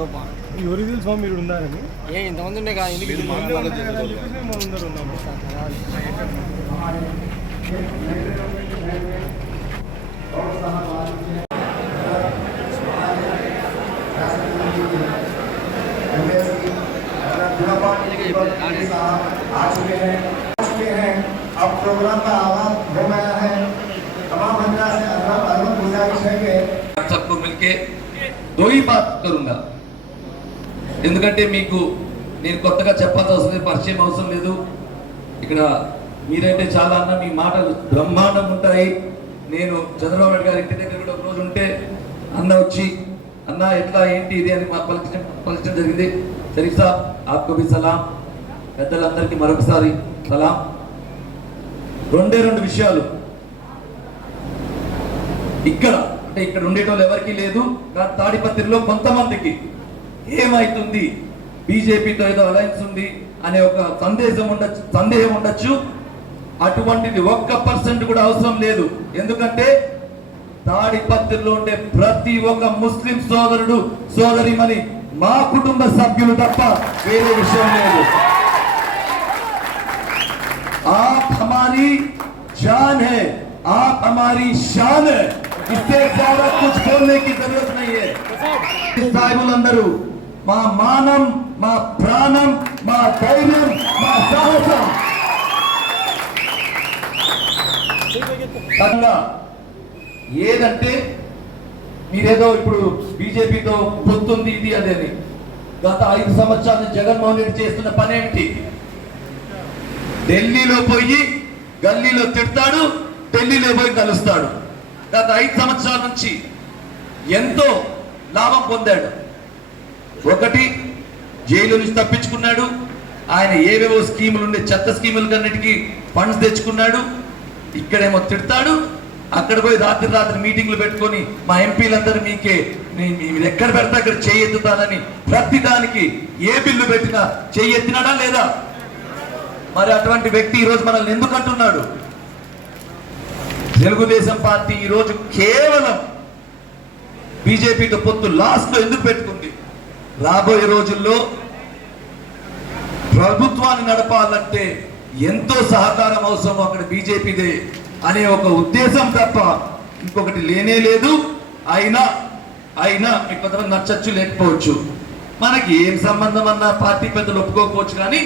ఉంటోపా ఎవరికి తెలుసు స్వామి మీరు ఉన్నారని? ఇంతమంది ఉండే కదా ఎందుకు अब प्रोग्राम का आगाज हो गया है। तमाम हजरा से अल्लाह गुजारिश है कि सबको मिलके दो ही बात करूंगा ఎందుకంటే మీకు నేను కొత్తగా చెప్పాల్సిన అవసరం లేదు, పరిచయం అవసరం లేదు. ఇక్కడ మీరంటే చాలా అన్న మీ మాటలు బ్రహ్మాండం ఉంటాయి. నేను చంద్రబాబు నాయుడు గారి ఇంటి దగ్గర కూడా ఒక రోజు ఉంటే అన్న వచ్చి అన్న ఎట్లా ఏంటి ఇది అని పలిచడం జరిగింది. షరీఫ్ సాబ్ ఆప్కో భీ సలాం. పెద్దలందరికీ మరొకసారి సలాం. రెండు విషయాలు ఇక్కడ అంటే ఇక్కడ ఉండేటోళ్ళు ఎవరికి లేదు, తాడిపత్రిలో కొంతమందికి ఏమైతుంది బీజేపీతో ఏదో అలయన్స్ ఉంది అనే ఒక సందేహం ఉండొచ్చు. అటువంటిది 1% కూడా అవసరం లేదు. ఎందుకంటే తాడిపత్రిలో ఉండే ప్రతి ఒక్క ముస్లిం సోదరుడు సోదరిమణి మా కుటుంబ సభ్యులు తప్ప వేరే విషయం లేదు. आप हमारी जान है, आप हमारी शान है. इससे ज्यादा कुछ बोलने की जरूरत नहीं है. साहिबुలందరూ మా మానం, మా ప్రాణం, మా ధైర్యం, మా సాహసం. ఏదంటే మీరేదో ఇప్పుడు బీజేపీతో పొత్తుంది ఇది అదేని. గత 5 సంవత్సరాలు జగన్మోహన్ రెడ్డి చేస్తున్న పని ఏమిటి? ఢిల్లీలో పోయి గల్లీలో తిడతాడు, ఢిల్లీలో పోయి కలుస్తాడు. గత 5 సంవత్సరాల నుంచి ఎంతో లాభం పొందాడు. ఒకటి, జైలు నుంచి తప్పించుకున్నాడు. ఆయన ఏవేవో స్కీములు ఉండే చెత్త స్కీములకన్నిటికీ ఫండ్స్ తెచ్చుకున్నాడు. ఇక్కడేమో తిడతాడు, అక్కడ పోయి రాత్రి మీటింగ్లు పెట్టుకొని మా ఎంపీలందరూ మీకే మీరు ఎక్కడ పెడతా అక్కడ చెయ్యెత్తుతానని ప్రతి దానికి ఏ బిల్లు పెట్టినా చెయ్యెత్తినాడా లేదా? మరి అటువంటి వ్యక్తి ఈరోజు మనల్ని ఎందుకు అంటున్నాడు? తెలుగుదేశం పార్టీ ఈరోజు కేవలం బీజేపీతో పొత్తు లాస్ట్ లో ఎందుకు పెట్టుకుంది? రాబోయే రోజుల్లో ప్రభుత్వాన్ని నడపాలంటే ఎంతో సహకారం అవసరం అక్కడ బీజేపీదే అనే ఒక ఉద్దేశం తప్ప ఇంకొకటి లేనే లేదు. అయినా మీకు కొంతమంది నచ్చచ్చు లేకపోవచ్చు, మనకి ఏం సంబంధం అన్న పార్టీ పెద్దలు ఒప్పుకోకపోవచ్చు, కానీ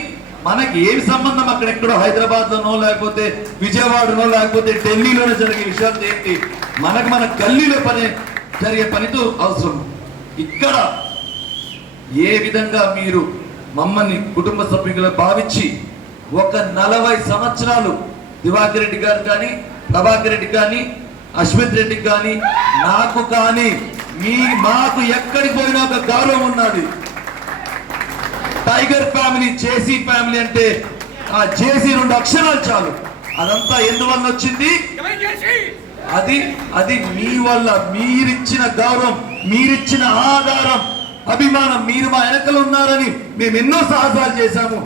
మనకి ఏమి సంబంధం అక్కడెక్కడో హైదరాబాద్ లోనో లేకపోతే విజయవాడలో లేకపోతే ఢిల్లీలోనే జరిగే విషయాలు ఏంటి? మన గల్లీలో జరిగే పనితో అవసరం. ఇక్కడ ఏ విధంగా మీరు మమ్మల్ని కుటుంబ సభ్యులుగా భావించి ఒక 40 సంవత్సరాలు దివాకర్ రెడ్డి గారు కానీ, ప్రభాకర్ రెడ్డి కానీ, అశ్విత్ రెడ్డికి కానీ, నాకు కానీ మాకు ఎక్కడికి పోయినా ఒక గౌరవం ఉన్నది. టైగర్ ఫ్యామిలీ, జేసీ ఫ్యామిలీ అంటే ఆ జేసీ 2 అక్షరాలు చాలు. అదంతా ఎందువల్ల వచ్చింది? అది మీ వల్ల. మీరిచ్చిన గౌరవం, మీరిచ్చిన ఆధారం, అభిమానం. మీరు మా వెనకలు ఉన్నారని మేము ఎన్నో సాహసాలు చేశాము.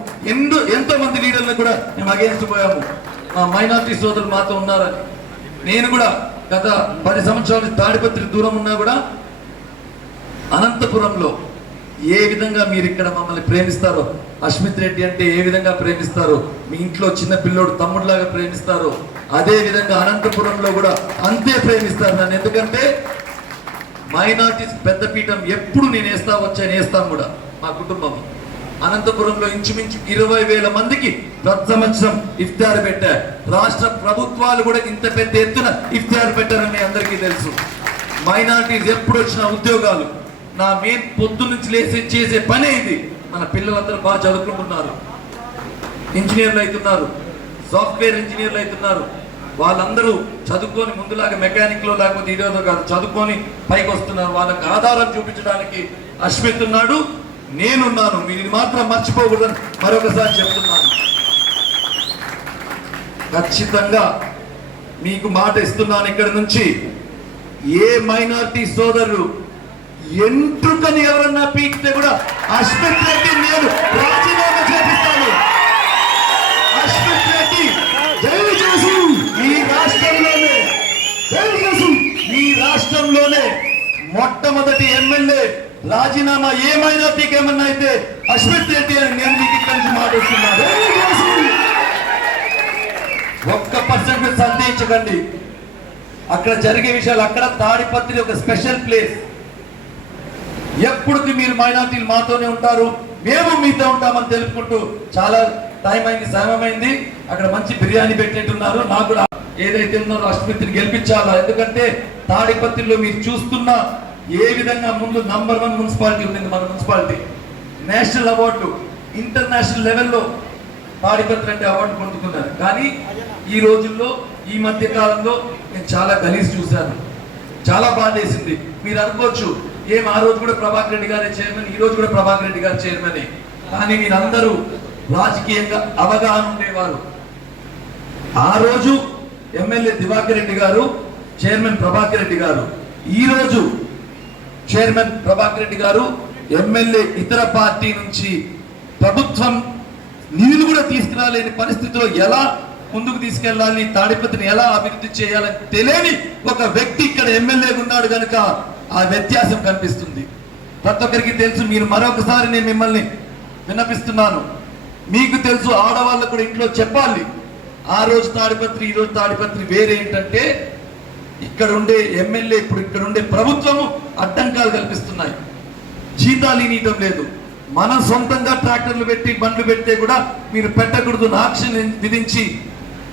ఎంతో మంది లీడర్లు కూడా మేము అగేన్స్ట్ పోయాము. మా మైనారిటీ సోదరులు మాతో ఉన్నారని. నేను కూడా గత 10 సంవత్సరాలు తాడిపత్రి దూరం ఉన్నా కూడా అనంతపురంలో ఏ విధంగా మీరు ఇక్కడ మమ్మల్ని ప్రేమిస్తారో, అశ్మిత్ రెడ్డి అంటే ఏ విధంగా ప్రేమిస్తారో, మీ ఇంట్లో చిన్న పిల్లోడు తమ్ముడిలాగా ప్రేమిస్తారో, అదే విధంగా అనంతపురంలో కూడా అంతే ప్రేమిస్తారు నన్ను. ఎందుకంటే మైనారిటీస్ పెద్దపీఠం ఎప్పుడు నేను వేస్తాం కూడా. మా కుటుంబం అనంతపురంలో ఇంచుమించు 20,000 మందికి ప్రతి సంవత్సరం ఇఫ్తార్ పెట్టారు. రాష్ట్ర ప్రభుత్వాలు కూడా ఇంత పెద్ద ఎత్తున ఇఫ్తార్ పెట్టారని అందరికీ తెలుసు. మైనారిటీస్ ఎప్పుడు వచ్చిన ఉద్యోగాలు, నా మెయిన్ పొద్దు నుంచి లేచి చేసే పనే ఇది. మన పిల్లలందరూ బాగా చదువుకుంటున్నారు, ఇంజనీర్లు అవుతున్నారు, సాఫ్ట్వేర్ ఇంజనీర్లు అవుతున్నారు. వాళ్ళందరూ చదువుకొని ముందులాగా మెకానిక్లో లేకపోతే ఇదేదో కాదు, చదువుకొని పైకి వస్తున్నారు. వాళ్ళకి ఆధారం చూపించడానికి అశ్విత్ ఉన్నాడు, నేనున్నాను. మీరు మాత్రం మర్చిపోకూడదని మరొకసారి చెప్తున్నాను. ఖచ్చితంగా మీకు మాట ఇస్తున్నాను, ఇక్కడ నుంచి ఏ మైనారిటీ సోదరులు ఎంట్రుకని ఎవరన్నా పీకితే కూడా అశ్విత్ రెడ్డి నేను రాజీనామా చేపిస్తాను. అశ్విత్ రెడ్డి జైలు చేసి ఈ రాష్ట్రంలోనే మొట్టమొదటి ఎమ్మెల్యే రాజీనామా ఏ మైనార్టీకి ఏమన్నా అయితే అశ్విత్ రెడ్డి అని నేను మీకు ఇక్కడి నుంచి మాట్లాడుతున్నాను. 1% సందేహించకండి. అక్కడ జరిగే విషయాలు, అక్కడ తాడిపత్రి ఒక స్పెషల్ ప్లేస్. ఎప్పటికీ మీరు మైనార్టీలు మాతోనే ఉంటారు, మేము మీతో ఉంటామని తెలుపుకుంటూ చాలా టైం అయింది, సమయమైంది. అక్కడ మంచి బిర్యానీ పెట్టినట్టున్నారు. నాకు కూడా ఏదైతే ఉన్నారో అశ్విత్ని గెలిపించాలా. ఎందుకంటే తాడిపత్రిలో మీరు చూస్తున్న ఏ విధంగా ముందు నంబర్ 1 మున్సిపాలిటీ ఉండింది మన మున్సిపాలిటీ. నేషనల్ అవార్డు, ఇంటర్నేషనల్ లెవెల్లో తాడిపత్రి అంటే అవార్డు పొందుతున్నారు. కానీ ఈ రోజుల్లో, ఈ మధ్య కాలంలో నేను చాలా గలీజ్ చూశాను. చాలా బాధేసింది. మీరు అనుకోవచ్చు ఏం ఆ రోజు కూడా ప్రభాకర్ రెడ్డి గారే చైర్మన్, ఈ రోజు కూడా ప్రభాకర్ రెడ్డి గారు చైర్మన్. కానీ మీరందరూ రాజకీయంగా అవగాహన ఉండేవారు. ఆ రోజు ఎమ్మెల్యే దివాకర్ రెడ్డి గారు, చైర్మన్ ప్రభాకర్ రెడ్డి గారు. ఈ రోజు చైర్మన్ ప్రభాకర్ రెడ్డి గారు ఎమ్మెల్యే ఇతర పార్టీ నుంచి ప్రభుత్వం నిధులు కూడా తీసుకురాలేని పరిస్థితిలో ఎలా ముందుకు తీసుకెళ్లాలి, తాడిపత్రిని ఎలా అభివృద్ధి చేయాలని తెలియని ఒక వ్యక్తి ఇక్కడ ఎమ్మెల్యే ఉన్నాడు కనుక ఆ వ్యత్యాసం కనిపిస్తుంది. ప్రతి ఒక్కరికి తెలుసు. మీరు మరొకసారి నేను మిమ్మల్ని విన్నపిస్తున్నాను, మీకు తెలుసు, ఆడవాళ్ళకు కూడా ఇంట్లో చెప్పాలి. ఆ రోజు తాడిపత్రి, ఈ రోజు తాడిపత్రి వేరే. ఏంటంటే ఇక్కడ ఉండే ఎమ్మెల్యే, ఇప్పుడు ఇక్కడ ఉండే ప్రభుత్వము అడ్డంకాలు కల్పిస్తున్నాయి. జీతాలు ఇనీయటం లేదు. మనం సొంతంగా ట్రాక్టర్లు పెట్టి బండ్లు పెడితే కూడా మీరు పెట్టకూడదు, ఆక్షన్ విధించి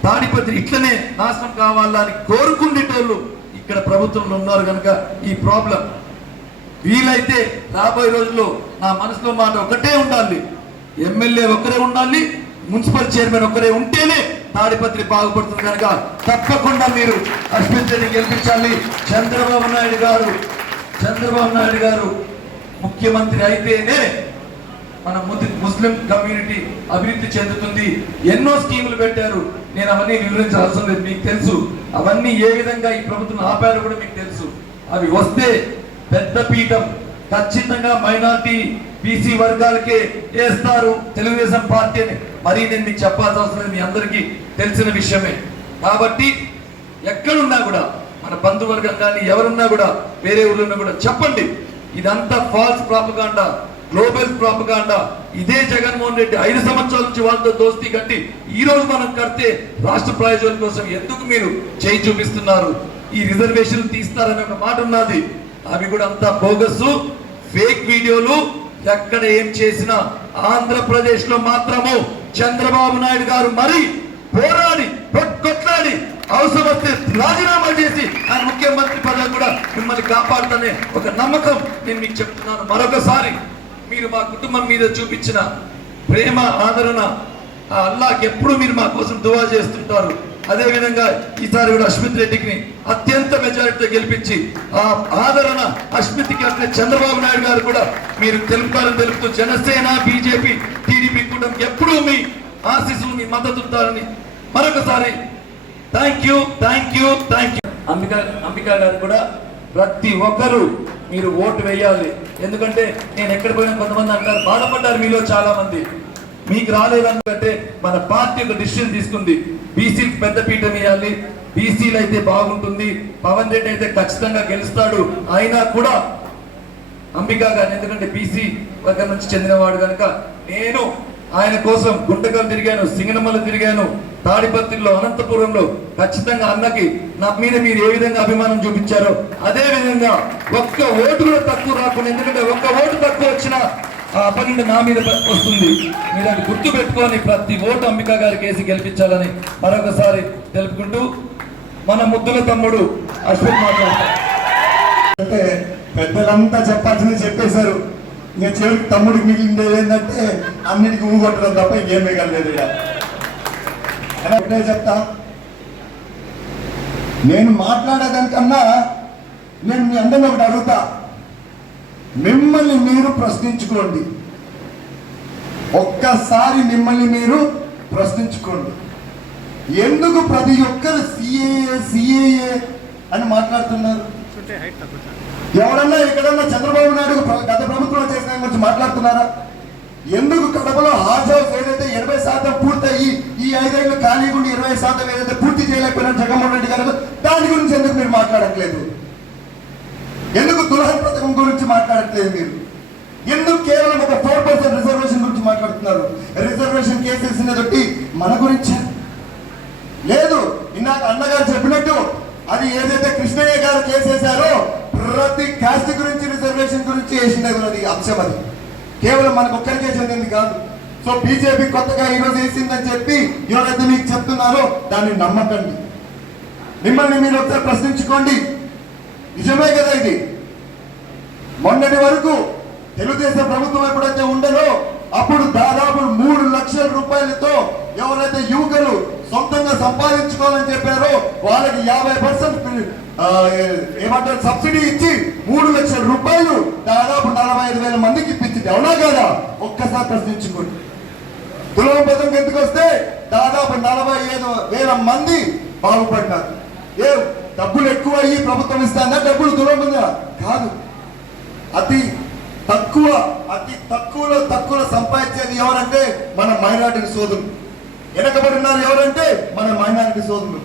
తాడిపత్రి ఇట్లనే నాశనం కావాలా అని కోరుకునేటోళ్ళు ఇక్కడ ప్రభుత్వంలో ఉన్నారు కనుక ఈ ప్రాబ్లం. వీలైతే రాబోయే రోజుల్లో నా మనసులో మాట ఒకటే ఉండాలి, ఎమ్మెల్యే ఒకరే ఉండాలి, మున్సిపల్ చైర్మన్ ఒకరే ఉంటేనే తాడిపత్రి బాగుపడుతుంది కనుక తప్పకుండా మీరు అశ్విత్ రెడ్డి గెలిపించాలి. చంద్రబాబు నాయుడు గారు ముఖ్యమంత్రి అయితేనే మన ముస్లిం కమ్యూనిటీ అభివృద్ధి చెందుతుంది. ఎన్నో స్కీములు పెట్టారు, నేను అవన్నీ వివరించాల్సిన లేదు, మీకు తెలుసు. అవన్నీ ఏ విధంగా ఈ ప్రభుత్వం ఆపారో కూడా మీకు తెలుసు. అవి వస్తే పెద్ద పీఠం ఖచ్చితంగా మైనార్టీ బీసీ వర్గాలకే వేస్తారు తెలుగుదేశం పార్టీ అని మరీ నేను మీకు చెప్పాల్సిన అవసరం లేదు, మీ అందరికీ తెలిసిన విషయమే. కాబట్టి ఎక్కడున్నా కూడా మన బంధువర్గం కానీ ఎవరున్నా కూడా వేరే ఊళ్ళో కూడా చెప్పండి, ఇదంతా ఫాల్స్ ప్రాపగాండా, గ్లోబల్ ప్రాపగాండా. ఇదే జగన్మోహన్ రెడ్డి 5 సంవత్సరాల నుంచి వాళ్ళతో దోస్తీ కట్టి ఈ రోజు మనం కడితే రాష్ట్ర ప్రయోజనాల కోసం ఎందుకు మీరు చేయి చూపిస్తున్నారు? ఈ రిజర్వేషన్ తీస్తారనే ఒక మాట ఉన్నది, అవి కూడా అంతా బోగస్ ఫేక్ వీడియోలు. ఎక్కడ ఏం చేసినా ఆంధ్రప్రదేశ్ లో మాత్రము చంద్రబాబు నాయుడు గారు మరి పోరాడి కొట్లాడి అవసరం వస్తే రాజీనామా చేసి ఆయన ముఖ్యమంత్రి పదవి కూడా మిమ్మల్ని కాపాడుతనే ఒక నమ్మకం నేను మీకు చెప్తున్నాను. మరొకసారి మీరు మా కుటుంబం మీద చూపించిన ప్రేమ, ఆదరణ ఆ అల్లాహ్ ఎప్పుడు మీరు మా కోసం దువా చేస్తుంటారు. అదే విధంగా ఈసారి కూడా అశ్విత్ రెడ్డికి అత్యంత మెజారిటీతో గెలిపించి ఆ ఆదరణ అశ్విత్కి అంటే చంద్రబాబు నాయుడు గారు కూడా మీరు తెలుపుతారని తెలుపుతూ జనసేన, బీజేపీ, టీడీపీ కూడా ఎప్పుడూ మీ ఆశీస్సులు, మీ మద్దతు ఉంటారని మరొకసారి థ్యాంక్ యూ. అంబికా గారు కూడా ప్రతి ఒక్కరూ మీరు ఓటు వేయాలి. ఎందుకంటే నేను ఎక్కడ పోయినా కొంతమంది అంటారు, బాధపడ్డారు మీలో చాలా మంది, మీకు రాలేదనుకంటే మన పార్టీ ఒక డిసిషన్ తీసుకుంది, బీసీకి పెద్ద పీఠం వేయాలి, బీసీలు అయితే బాగుంటుంది, పవన్ రెడ్డి అయితే ఖచ్చితంగా గెలుస్తాడు. అయినా కూడా అంబికా గారు ఎందుకంటే బీసీ వర్గం నుంచి చెందినవాడు కనుక నేను ఆయన కోసం గుంటకల్ తిరిగాను, సింగనమల తిరిగాను, తాడిపత్రిలో, అనంతపురంలో. ఖచ్చితంగా అన్నకి నా మీద మీరు ఏ విధంగా అభిమానం చూపించారో అదే విధంగా ఒక్క ఓటు కూడా తక్కువ రాకుండా, ఎందుకంటే ఒక్క ఓటు తక్కువ వచ్చినా ఆ పని నా మీద వస్తుంది. మీరు అది గుర్తు పెట్టుకొని ప్రతి ఓటు అంబికా గారికి వేసి గెలిపించాలని మరొకసారి తెలుపుకుంటూ మన ముద్దుల తమ్ముడు అశ్విత్ మాట్లాడతారు. అంటే పెద్దలంతా చెప్పాల్సింది చెప్పేశారు. ఇంకా చివరికి తమ్ముడికి మిగిలిండేది ఏంటంటే అన్నిటికీ ఊగొట్టడం తప్ప ఇంకేం మిగలలేదు. ఒకటే చెప్తా, నేను మాట్లాడేదానికన్నా నేను మీ అందరినీ ఒకటి అడుగుతా, మిమ్మల్ని మీరు ప్రశ్నించుకోండి. ఒక్కసారి మిమ్మల్ని మీరు ప్రశ్నించుకోండి. ఎందుకు ప్రతి ఒక్కరు సిఏఏ అని మాట్లాడుతున్నారు? ఎవరన్నా ఎక్కడన్నా చంద్రబాబు నాయుడు గత ప్రభుత్వంలో చేసిన గురించి మాట్లాడుతున్నారా? ఎందుకు కడపలో హార్జ్ హౌస్ ఏదైతే 80% పూర్తయి ఈ 5 ఏళ్ళు ఖాళీ ఉండి 20% ఏదైతే పూర్తి చేయలేకపోయినా జగన్మోహన్ రెడ్డి గారు, దాని గురించి ఎందుకు మీరు మాట్లాడట్లేదు? ఎందుకు దుల్హన్ పథకం గురించి మాట్లాడట్లేదు మీరు? ఎందుకు కేవలం ఒక 4% రిజర్వేషన్ గురించి మాట్లాడుతున్నారు? రిజర్వేషన్ కేసేసినదొట్టి మన గురించి లేదు. ఇందాక అన్నగారు చెప్పినట్టు అది ఏదైతే కృష్ణయ్య గారు కేసేశారో ప్రతి కాస్ట్ గురించి రిజర్వేషన్ గురించి వేసినది అంశం. అది కేవలం మనకు ఒక్కరికే చెందింది కాదు. సో బీజేపీ కొత్తగా ఈరోజు వేసిందని చెప్పి ఎవరైతే మీకు చెప్తున్నారో దాన్ని నమ్మకండి. మిమ్మల్ని మీరు ఒకసారి ప్రశ్నించుకోండి. నిజమే కదా ఇది? మొన్నటి వరకు తెలుగుదేశం ప్రభుత్వం ఎప్పుడైతే ఉండదో అప్పుడు దాదాపు 3 లక్షల రూపాయలతో ఎవరైతే యువకులు సొంతంగా సంపాదించుకోవాలని చెప్పారో వాళ్ళకి 50% ఏమంటారు సబ్సిడీ ఇచ్చి 3 లక్షల రూపాయలు దాదాపు 45,000 మందికి ఇప్పించింది. అవునా కదా? ఒక్కసారి ప్రశ్నించుకోండి. తులం పథకం ఎందుకు వస్తే దాదాపు 45,000 మంది బాగుపడ్డారు. ఏ డబ్బులు ఎక్కువ అయ్యి ప్రభుత్వం ఇస్తాందా? డబ్బులు తులం కాదు. అతి తక్కువలో తక్కువ సంపాదించేది ఎవరంటే మన మైనారిటీ సోదరులు. వెనకబడి ఉన్నారు ఎవరంటే మన మైనారిటీ సోదరులు.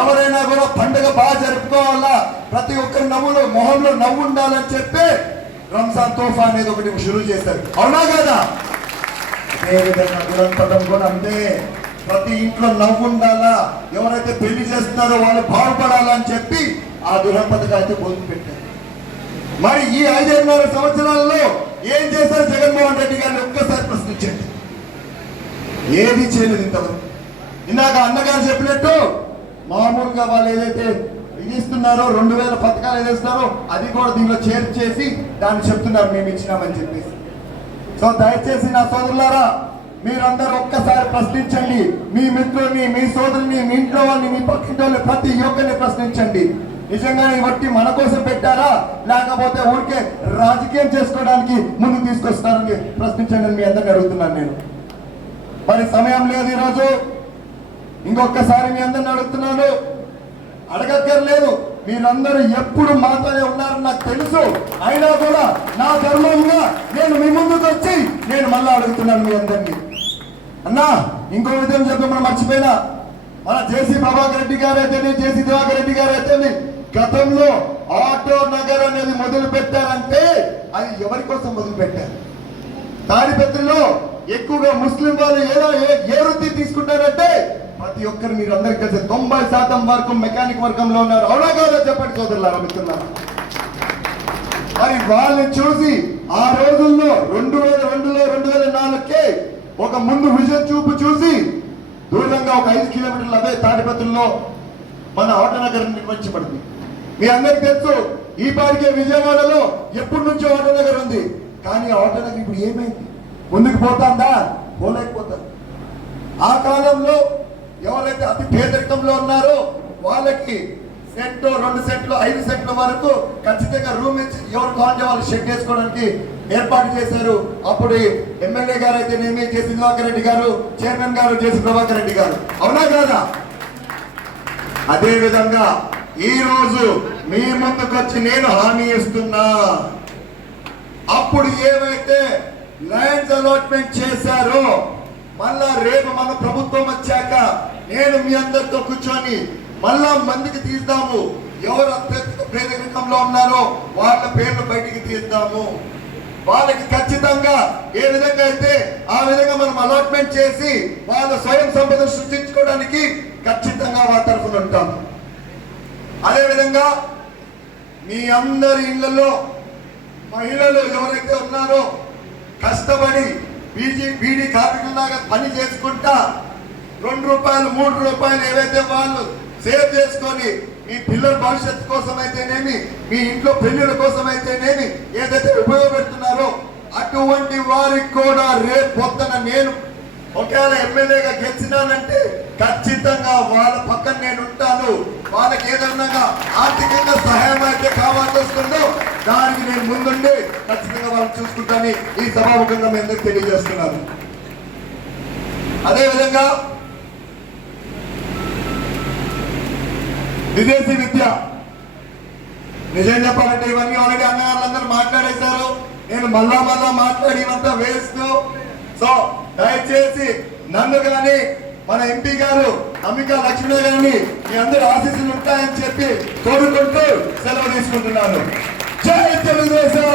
ఎవరైనా కూడా పండుగ బాగా జరుపుకోవాలా, ప్రతి ఒక్కరి మొహంలో నవ్వు ఉండాలని చెప్పి రంజాన్ తోఫా అనేది ఒకటి షురూ చేస్తారు. అవునా కదా? అదేవిధంగా దుల్హన్ పథకం కూడా అంతే. ప్రతి ఇంట్లో నవ్వు ఉండాలా, ఎవరైతే పెళ్లి చేస్తున్నారో వాళ్ళు బాగుపడాలని చెప్పి ఆ దుల్హన్ పథకం అయితే మొదలు పెట్టారు. మరి ఈ 5.5 సంవత్సరాలలో ఏం చేశారు జగన్మోహన్ రెడ్డి గారిని ఒక్కసారి ప్రశ్నించండి. ఏది చేయలేదు ఇంతవరకు. ఇందాక అన్నగారు చెప్పినట్టు మామూలుగా వాళ్ళు ఏదైతే ఇది ఇస్తున్నారో 2000 పథకాలు ఏదేస్తున్నారో అది కూడా దీనిలో చేర్చేసి దాన్ని చెప్తున్నారు మేము ఇచ్చినామని చెప్పేసి. సో దయచేసి నా సోదరులారా మీరందరూ ఒక్కసారి ప్రశ్నించండి. మీ మిత్రుల్ని, మీ సోదరుని, మీ ఇంట్లో వాళ్ళని, మీ పక్కింటి వాళ్ళని ప్రతి ఒక్కరిని ప్రశ్నించండి. నిజంగానే బట్టి మన కోసం పెట్టారా లేకపోతే ఊరికే రాజకీయం చేసుకోవడానికి ముందుకు తీసుకొస్తారని ప్రశ్నించండి అని మీ అందరిని అడుగుతున్నాను నేను. మరి సమయం లేదు ఈరోజు. ఇంకొకసారి మీ అందరిని అడుగుతున్నాను, అడగక్కర్లేదు. మీరందరూ ఎప్పుడు మాతోనే ఉన్నారని నాకు తెలుసు. అయినా కూడా నా ధర్మంగా నేను మీ ముందుకు వచ్చి నేను మళ్ళా అడుగుతున్నాను మీ అందరినీ. అన్నా ఇంకో విధంగా చెప్పమని మర్చిపోయినా, మన జేసీ ప్రభాకర్ రెడ్డి గారు అయితేనే, జేసీ దివాకర్ రెడ్డి గారు అయితేనే గతంలో ఆటో నగర్ అనేది మొదలు పెట్టారంటే అది ఎవరి కోసం మొదలు పెట్టారు? తాడిపత్రిలో ఎక్కువగా ముస్లిం వాళ్ళు ఏ వృత్తి తీసుకుంటారంటే ప్రతి ఒక్కరు మీరు అందరికి కలిసి 90% వరకు మెకానిక్ వర్గంలో ఉన్నారు. అవునా కాదా చెప్పండి సోదరులారా, మిత్రులారా. మరి వాళ్ళని చూసి ఆ రోజుల్లో 2002లో 2004కే ఒక ముందు విజన్ చూపు చూసి దూరంగా ఒక 5 కిలోమీటర్ల అవే తాడిపత్రిలో మన ఆటో నగర్ నిర్మించబడింది. మీ అందరికి తెలుసు ఈ పాటికే విజయవాడలో ఎప్పటి నుంచో ఆటో నగర్ ఉంది. కానీ ఆటో నగర్ ఇప్పుడు ఏమైంది? ముందుకు పోతాందా? పోలేకపోతారు. ఆ కాలంలో ఎవరైతే అతి పేదరికంలో ఉన్నారో వాళ్ళకి సెంట్ 2 సెంట్లు 5 సెంట్ల వరకు ఖచ్చితంగా రూమ్ ఇచ్చి ఎవరు కావాలంటే వాళ్ళు షెడ్ వేసుకోవడానికి ఏర్పాటు చేశారు. అప్పుడు ఎమ్మెల్యే గారు అయితేనేమి, జేసీ దివాకర్ రెడ్డి గారు, చైర్మన్ గారు జేసీ ప్రభాకర్ రెడ్డి గారు. అవునా కాదా? అదే విధంగా ఈ రోజు మీ ముందుకు వచ్చి నేను హామీ ఇస్తున్నా, అప్పుడు ఏవైతే ల్యాండ్స్ అలాట్మెంట్ చేశారో మళ్ళా రేపు మన ప్రభుత్వం వచ్చాక నేను మీ అందరితో కూర్చొని మళ్ళా మందికి తీద్దాము. ఎవరు అత్యధిక పేదరికంలో ఉన్నారో వాళ్ళ పేర్లు బయటికి తీద్దాము. వాళ్ళకి ఖచ్చితంగా ఏ విధంగా అయితే ఆ విధంగా మనం అలాట్మెంట్ చేసి వాళ్ళ స్వయం సంపద సృష్టించుకోవడానికి ఖచ్చితంగా వాళ్ళ తరఫున ఉంటాము. అదేవిధంగా మీ అందరి ఇళ్లలో మహిళలు ఎవరైతే ఉన్నారో కష్టపడి బీడీ కార్మికులాగా పని చేసుకుంటా 2 రూపాయలు 3 రూపాయలు ఏవైతే వాళ్ళు సేవ్ చేసుకొని మీ పిల్లల భవిష్యత్తు కోసం అయితేనేమి, మీ ఇంట్లో పెళ్లిళ్ళ కోసం అయితేనేమి ఏదైతే ఉపయోగపెడుతున్నారో అటువంటి వారికి కూడా రేపు పొద్దున నేను ఒకవేళ ఎమ్మెల్యేగా గెలిచినానంటే ఖచ్చితంగా వాళ్ళ పక్కన నేను ఉంటాను. వాళ్ళకి ఏదన్నా ఆర్థికంగా సహాయం అయితే కావాల్సి వస్తుందో దానికి నేను ముందుండి ఖచ్చితంగా వాళ్ళని చూసుకుంటానని ఈ సభాముఖంగా మీ అందరికి తెలియజేస్తున్నాను. అదేవిధంగా విదేశీ విద్య, నిజం చెప్పాలంటే ఇవన్నీ ఆల్రెడీ అన్నగారులందరూ మాట్లాడేశారు. నేను మళ్ళా మాట్లాడి ఇవంతా వేస్తూ, సో దయచేసి నన్ను కానీ మన ఎంపీ గారు అంబికా లక్ష్మీ గారిని మీ అందరూ ఆశీస్సులు ఉంటాయని చెప్పి కోరుకుంటూ సెలవు తీసుకుంటున్నాను. జై తెలుగుదేశం.